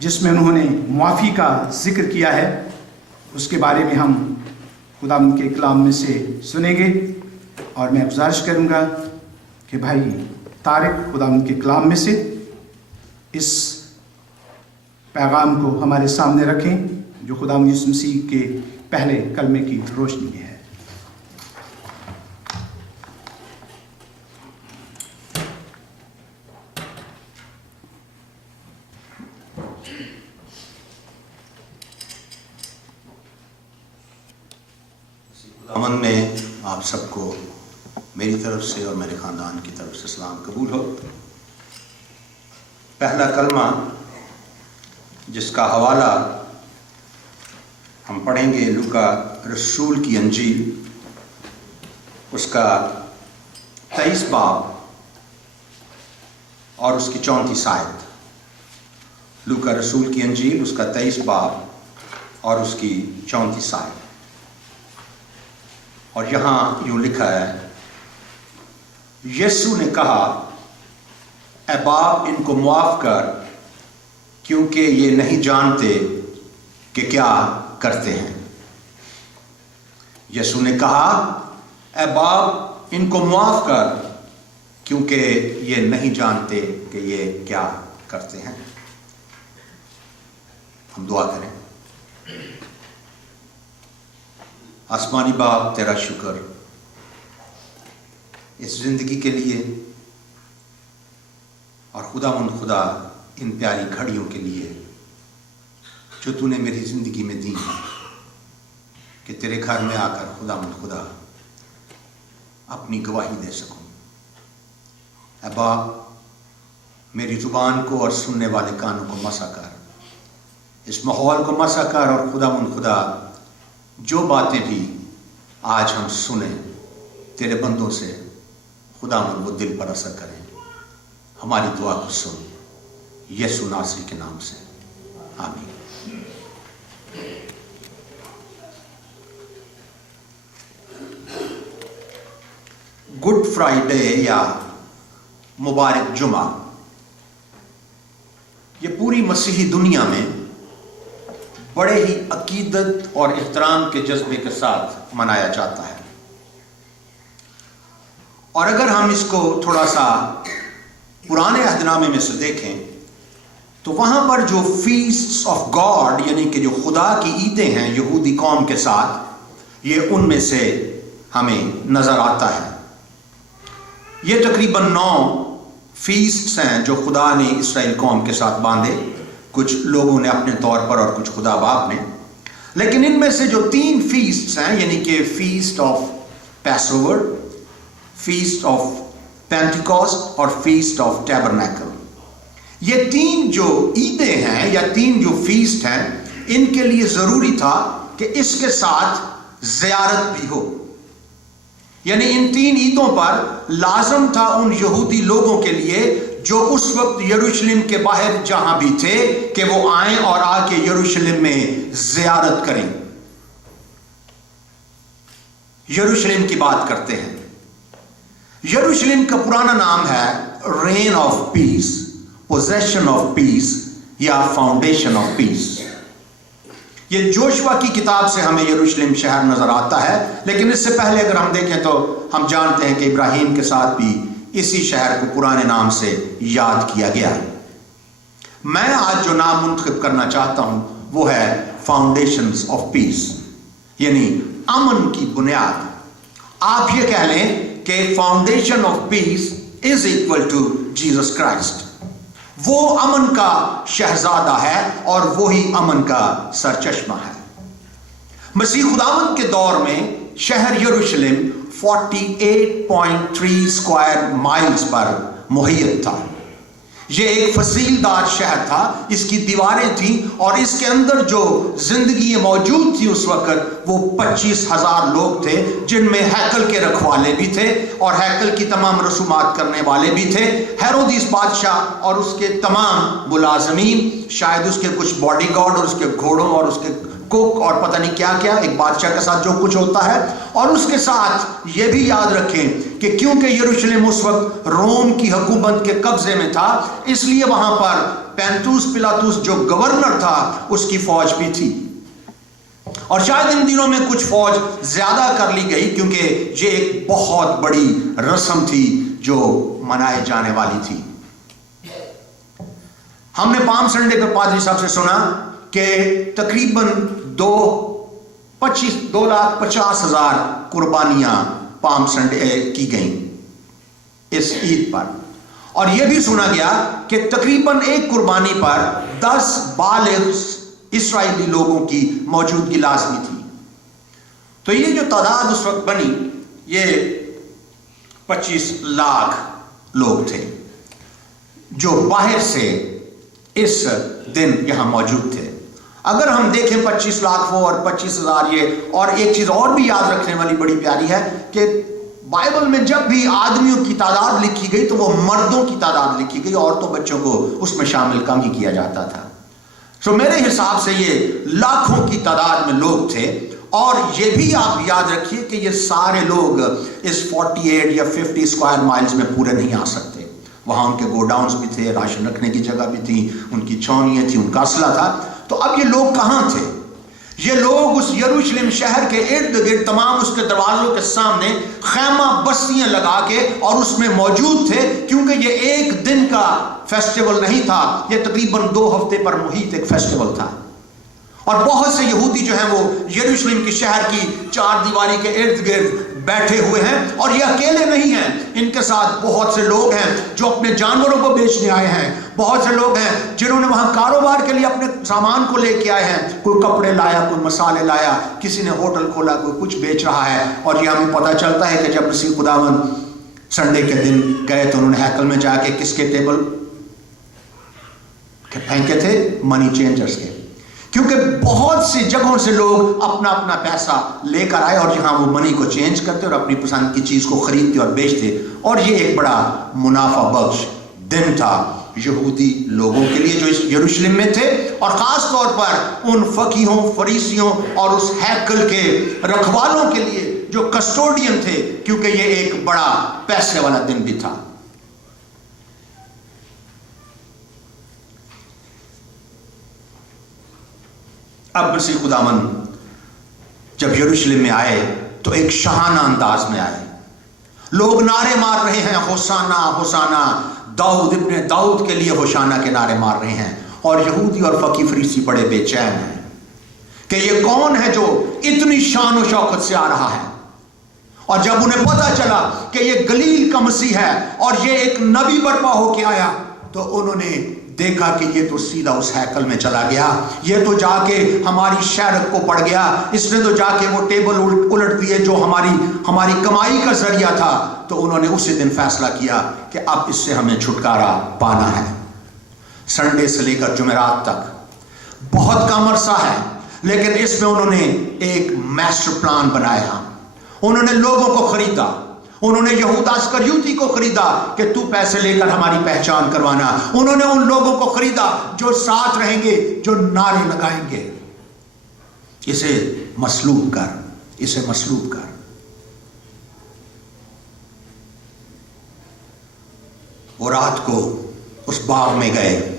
جس میں انہوں نے معافی کا ذکر کیا ہے، اس کے بارے میں ہم خداوند کے کلام میں سے سنیں گے، اور میں گزارش کروں گا کہ بھائی طارق خداوند کے کلام میں سے اس پیغام کو ہمارے سامنے رکھیں جو خداوند یسوع مسیح کے پہلے کلمے کی روشنی میں ہے۔ امن میں آپ سب کو میری طرف سے اور میرے خاندان کی طرف سے سلام قبول ہو۔ پہلا کلمہ جس کا حوالہ ہم پڑھیں گے لوکا رسول کی انجیل، اس کا 23 باب اور اس کی 34 آیت۔ لوکا رسول کی انجیل، اس کا 23 باب اور اس کی 34 آیت۔ اور یہاں یوں لکھا ہے، یسوع نے کہا، اے باپ ان کو معاف کر، کیونکہ یہ نہیں جانتے کہ کیا کرتے ہیں۔ یسوع نے کہا، اے باپ ان کو معاف کر، کیونکہ یہ نہیں جانتے کہ یہ کیا کرتے ہیں۔ ہم دعا کریں۔ آسمانی باپ، تیرا شکر اس زندگی کے لیے، اور خدا ان پیاری گھڑیوں کے لیے جو تو نے میری زندگی میں دی ہیں، کہ تیرے گھر میں آ کر خدا اپنی گواہی دے سکوں۔ اے باپ، میری زبان کو اور سننے والے کانوں کو مسا کر، اس ماحول کو مسا کر، اور خدا جو باتیں بھی آج ہم سنیں تیرے بندوں سے، وہ دل پر اثر کریں۔ ہماری دعا کو سن، یسوع ناصری کے نام سے، آمین۔ گڈ فرائیڈے یا مبارک جمعہ، یہ پوری مسیحی دنیا میں بڑے ہی عقیدت اور احترام کے جذبے کے ساتھ منایا جاتا ہے۔ اور اگر ہم اس کو تھوڑا سا پرانے عہد نامے میں سے دیکھیں تو وہاں پر جو فیسٹس آف گاڈ، یعنی کہ جو خدا کی عیدیں ہیں یہودی قوم کے ساتھ، یہ ان میں سے ہمیں نظر آتا ہے۔ یہ تقریباً 9 فیسٹس ہیں جو خدا نے اسرائیل قوم کے ساتھ باندھے، کچھ لوگوں نے اپنے طور پر اور کچھ خدا باپ نے۔ لیکن ان میں سے جو 3 فیسٹس ہیں، یعنی کہ feast of Passover, feast of Pentecost اور فیسٹ آف ٹیبرنیکل، یہ 3 جو عیدیں ہیں یا 3 جو فیسٹ ہیں، ان کے لیے ضروری تھا کہ اس کے ساتھ زیارت بھی ہو۔ یعنی ان 3 عیدوں پر لازم تھا ان یہودی لوگوں کے لیے جو اس وقت یروشلم کے باہر جہاں بھی تھے کہ وہ آئیں اور آ کے یروشلم میں زیارت کریں۔ یروشلم کی بات کرتے ہیں۔ یروشلم کا پرانا نام ہے reign of peace, position of peace یا فاؤنڈیشن آف پیس۔ یہ جوشوا کی کتاب سے ہمیں یروشلم شہر نظر آتا ہے، لیکن اس سے پہلے اگر ہم دیکھیں تو ہم جانتے ہیں کہ ابراہیم کے ساتھ بھی اسی شہر کو پرانے نام سے یاد کیا گیا ہے۔ میں آج جو نام منتخب کرنا چاہتا ہوں وہ ہے فاؤنڈیشنز آف پیس، یعنی امن کی بنیاد۔ آپ یہ کہہ لیں کہ foundation of peace is equal to Jesus Christ. وہ امن کا شہزادہ ہے اور وہی امن کا سرچشمہ ہے۔ مسیح خداوند کے دور میں شہر یروشلم 48.3 اسکوائر مائلز پر محیط تھا۔ یہ ایک فصیلدار شہر تھا، اس کی دیواریں تھیں اور اس کے اندر جو زندگی موجود تھی اس وقت وہ 25,000 لوگ تھے، جن میں ہیکل کے رکھوالے بھی تھے اور ہیکل کی تمام رسومات کرنے والے بھی تھے۔ ہیرودیس بادشاہ اور اس کے تمام ملازمین، شاید اس کے کچھ باڈی گارڈ اور اس کے گھوڑوں اور اس کے کوک اور پتہ نہیں کیا کیا، ایک بادشاہ کے ساتھ جو کچھ ہوتا ہے۔ اور اس کے ساتھ یہ بھی یاد رکھیں کہ کیونکہ یروشلم اس وقت روم کی حکومت کے قبضے میں تھا، اس لیے وہاں پر पैंतुस पिलातुस जो गवर्नर था उसकी फौज भी थी, और शायद इन दिनों में कुछ फौज ज्यादा कर ली गई, क्योंकि ये एक बहुत बड़ी रस्म थी जो मनाए जाने वाली थी। हमने पाम संडे पे पादरी साहब से सुना कि तकरीबन 2,50,000 कुर्बानियां पाम संडे की गई इस ईद पर, और यह भी सुना गया कि तकरीबन एक कुर्बानी पर 10 बालिग इस्राएली लोगों की मौजूदगी लाजमी थी। तो ये जो तादाद उस वक्त बनी, ये 25 लाख लोग थे जो बाहर से इस दिन यहां मौजूद थे। अगर हम देखें 25 लाख वो और 25,000 ये, और एक चीज और भी याद रखने वाली बड़ी प्यारी है कि बाइबल में जब भी आदमियों की तादाद लिखी गई तो वो मर्दों की तादाद लिखी गई, औरतों बच्चों को उसमें शामिल कम ही किया जाता था। सो मेरे हिसाब से ये लाखों की तादाद में लोग थे, और ये भी आप याद रखिए कि ये सारे लोग इस 48 या 50 स्क्वायर माइल्स में पूरे नहीं आ सकते। वहां उनके गोडाउन्स भी थे, राशन रखने की जगह भी थी, उनकी छावनियां थी, उनका असला था। तो अब ये लोग कहां थे? ये लोग उस यरूशलेम शहर के इर्द गिर्द तमाम उसके दरवाजों के सामने खैमा बस्तियां लगा के और उसमें मौजूद थे, क्योंकि ये एक दिन का फेस्टिवल नहीं था, ये तकरीबन 2 हफ्ते पर मुहित एक फेस्टिवल था। और बहुत से यहूदी जो हैं वो यरूशलेम के शहर की चार दीवारी के इर्द गिर्द बैठे हुए हैं, और ये अकेले नहीं हैं, इनके साथ बहुत से लोग हैं जो अपने जानवरों को बेचने आए हैं, बहुत से लोग हैं जिन्होंने वहां कारोबार के लिए अपने सामान को लेके आए हैं। कोई कपड़े लाया, कोई मसाले लाया, किसी ने होटल खोला, कोई कुछ बेच रहा है। और ये हमें पता चलता है कि जब मसीह खुदावंद संडे के दिन गए तो उन्होंने हैकल में जाके किसके टेबल फेंके थे? मनी चेंजर्स के, क्योंकि बहुत सी जगहों से लोग अपना अपना पैसा लेकर आए और यहां वो मनी को चेंज करते और अपनी पसंद की चीज को खरीदते और बेचते। और ये एक बड़ा मुनाफा बख्श दिन था यहूदी लोगों के लिए जो इस यरूशलेम में थे, और खास तौर पर उन फकीहों, फरीसियों और उस हैकल के रखवालों के लिए जो कस्टोडियन थे, क्योंकि ये एक बड़ा पैसे वाला दिन भी था। अब मसीह खुदावंद जब यरूशलेम में आए तो एक शाहाना अंदाज में आए। लोग नारे मार रहे हैं, होसाना होसाना, दाऊद इब्ने दाऊद के लिए होशाना के नारे मार रहे हैं। और यहूदी और फकी फरीसी बड़े बेचैन हैं कि ये कौन है जो इतनी शान और शौकत से आ रहा है। और जब उन्हें पता चला कि ये गलील का मसीह है और ये एक नबी बर्पा होके आया, तो उन्होंने देखा कि ये तो सीधा उस हैकल में चला गया, ये तो जाके हमारी शहरत को पड़ गया, इसने तो जाके वो टेबल उलट दिए जो हमारी कमाई का जरिया था। तो उन्होंने उसी दिन फैसला किया कि अब इससे हमें छुटकारा पाना है। संडे से लेकर जुमेरात तक बहुत कम अरसा है, लेकिन इसमें उन्होंने एक मास्टर प्लान बनाया। उन्होंने लोगों को खरीदा, उन्होंने यहूदा इस्करियोती को खरीदा कि तू पैसे लेकर हमारी पहचान करवाना। उन्होंने उन लोगों को खरीदा जो साथ रहेंगे, जो नारे लगाएंगे, इसे मसलूब कर, इसे मसलूब कर। वो रात को उस बाग में गए,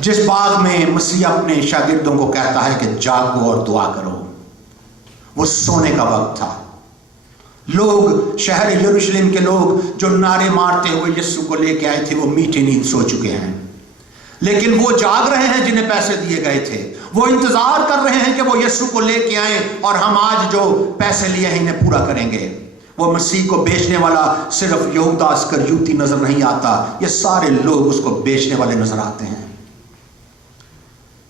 जिस बाग में मसीह अपने शागिर्दों को कहता है कि जागो और दुआ करो। वो सोने का वक्त था। लोग, शहर यरूशलेम के लोग जो नारे मारते हुए यीशु को लेके आए थे, वो मीठी नींद सो चुके हैं। लेकिन वो जाग रहे हैं जिन्हें पैसे दिए गए थे। वो इंतजार कर रहे हैं कि वो यीशु को लेके आए और हम आज जो पैसे लिए हैं इन्हें पूरा करेंगे। वो मसीह को बेचने वाला सिर्फ यहूदा इस्करियोती नजर नहीं आता, ये सारे लोग उसको बेचने वाले नजर आते हैं।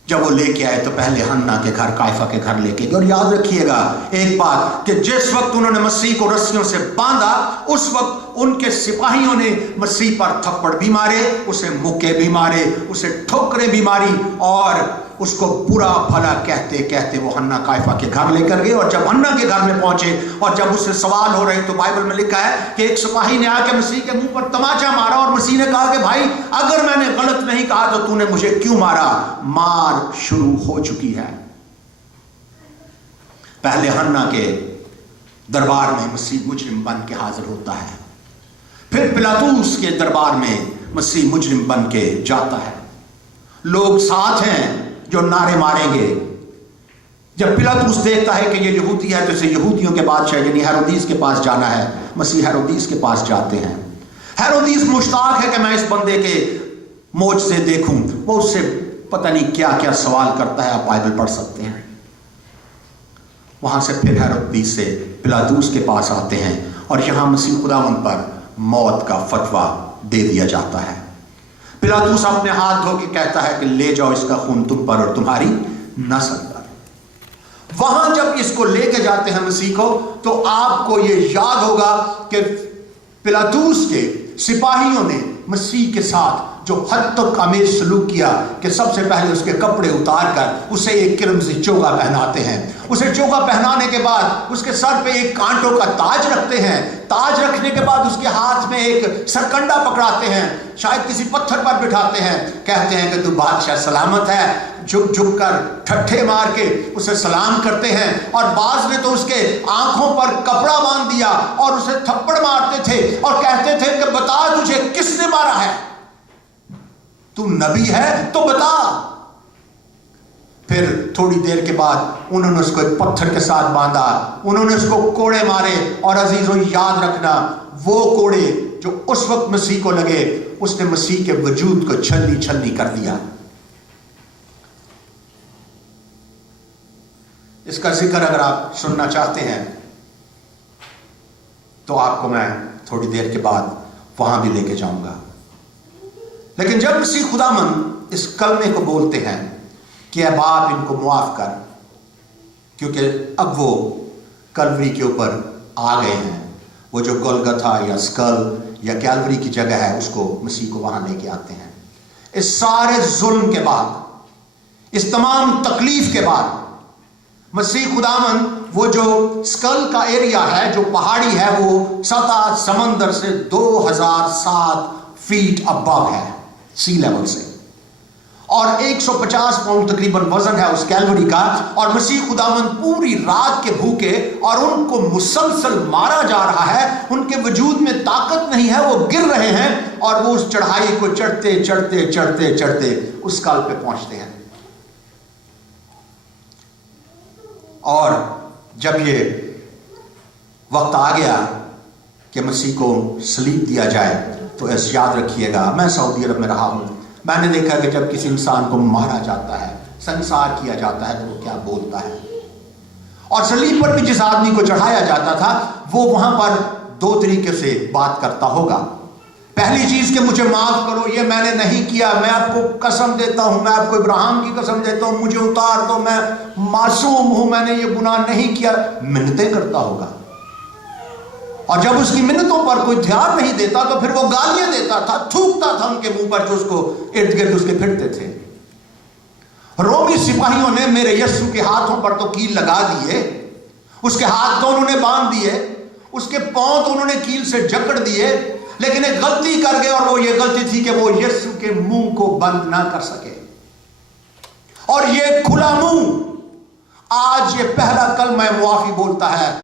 जब वो लेके आए तो पहले हन्ना के घर, कायफा के घर लेके गए। और याद रखिएगा एक बात कि जिस वक्त उन्होंने मसीह को रस्सियों से बांधा, उस वक्त उनके सिपाहियों ने मसीह पर थप्पड़ भी मारे, उसे मुक्के भी मारे, उसे ठोकरें भी मारी, और उसको बुरा भला कहते कहते वो हन्ना कायफा के घर लेकर गए। और जब हन्ना के घर में पहुंचे और जब उससे सवाल हो रहे, तो बाइबल में लिखा है कि एक सिपाही ने आके मसीह के मुंह पर तमाचा मारा, और मसीह ने कहा कि भाई अगर मैंने गलत नहीं कहा तो तूने मुझे क्यों मारा? मार शुरू हो चुकी है। पहले हन्ना के दरबार में मसीह मुजरिम बन के हाजिर होता है, फिर पिलातुस के दरबार में मसीह मुजरिम बन के जाता है। लोग साथ हैं जो नारे मारेंगे। जब पिलातुस देखता है कि ये यहूदी है तो इसे यहूदियों के बादशाह यानी हेरोदीस के पास जाना है। मसीह हेरोदीस के पास जाते हैं। हेरोदीस मुश्ताक है कि मैं इस बंदे के मोज से देखूं। वो उससे पता नहीं क्या क्या सवाल करता है, आप बाइबल पढ़ सकते हैं। वहां से फिर हेरोदीस से पिलातुस के पास आते हैं और यहां मसीह खुदावंद पर मौत का फतवा दे दिया जाता है। पिलातुस अपने हाथ धो के कहता है कि ले जाओ इसका खून तुम पर और तुम्हारी नस्ल पर। वहां जब इसको लेके जाते हैं मसीह को, तो आपको ये याद होगा कि पिलातुस के सिपाहियों ने मसीह के साथ जो हद तक आमेज सलूक किया कि सबसे पहले उसके कपड़े उतार कर उसे एक किरमजी चोगा पहनाते हैं। उसे चोगा पहनाने के बाद उसके सर पे एक कांटों का ताज रखते हैं। ताज रखने के बाद उसके हाथ में एक सरकंडा पकड़ाते हैं, शायद किसी पत्थर पर बिठाते हैं। कहते हैं कि तू बादशाह सलामत है। झुक झुक कर ठट्ठे मार के उसे सलाम करते हैं। और बाज ने तो उसके आंखों पर कपड़ा बांध दिया और उसे थप्पड़ मारते थे और कहते थे कि बता तुझे किसने मारा है, तू नबी है तो बता। फिर थोड़ी देर के बाद उन्होंने उसको एक पत्थर के साथ बांधा, उन्होंने उसको कोड़े मारे। और अजीजों याद रखना, वो कोड़े जो उस वक्त मसीह को लगे, उसने मसीह के वजूद को छलनी छलनी कर दिया। इसका जिक्र अगर आप सुनना चाहते हैं तो आपको मैं थोड़ी देर के बाद वहां भी लेके जाऊंगा। लेकिन जब मसीह खुदामंद इस कलमे को बोलते हैं कि अब आप इनको मुआफ कर, क्योंकि अब वो कलवरी के ऊपर आ गए हैं। वो जो गोलगथा या स्कल या कैलवरी की जगह है, उसको मसीह को वहां लेके आते हैं। इस सारे जुल्म के बाद, इस तमाम तकलीफ के बाद, मसीह खुदामंद वो जो स्कल का एरिया है, जो पहाड़ी है, वो सतह समंदर से 2007 फीट अबव है, सी लेवल से। और 150 पाउंड तकरीबन वजन है उस कैलवरी का। और मसीह खुदावंद पूरी रात के भूखे और उनको मुसलसल मारा जा रहा है, उनके वजूद में ताकत नहीं है, वो गिर रहे हैं। और वो उस चढ़ाई को चढ़ते चढ़ते चढ़ते चढ़ते उस काल पे पहुंचते हैं। और जब ये वक्त आ गया कि मसीह को सलीब दिया जाए, तो ऐसे याद रखिएगा, मैं सऊदी अरब में रहा हूं, मैंने देखा कि जब किसी इंसान को मारा जाता है, संसार किया जाता है, तो वो क्या बोलता है। और सलीब पर भी जिस आदमी को चढ़ाया जाता था, वो वहां पर 2 तरीके से बात करता होगा। पहली चीज कि मुझे माफ करो, ये मैंने नहीं किया, मैं आपको कसम देता हूं, मैं आपको इब्राहिम की कसम देता हूं, मुझे उतार दो, मैं मासूम हूं, मैंने ये गुनाह नहीं किया। मिन्नतें करता होगा। और जब उसकी मिन्नतों पर कोई ध्यान नहीं देता, तो फिर वो गालियां देता था, थूकता था उनके मुंह पर, जो उसको इर्द गिर्द उसके फिरते थे। रोमी सिपाहियों ने मेरे यीशु के हाथों पर तो कील लगा दिए, उसके हाथ तो उन्होंने बांध दिए, उसके पांव तो उन्होंने कील से जकड़ दिए, लेकिन एक गलती कर गए। और वो ये गलती थी कि वो यीशु के मुंह को बंद ना कर सके। और ये खुला मुंह आज ये पहला कलमा मुआफी बोलता है।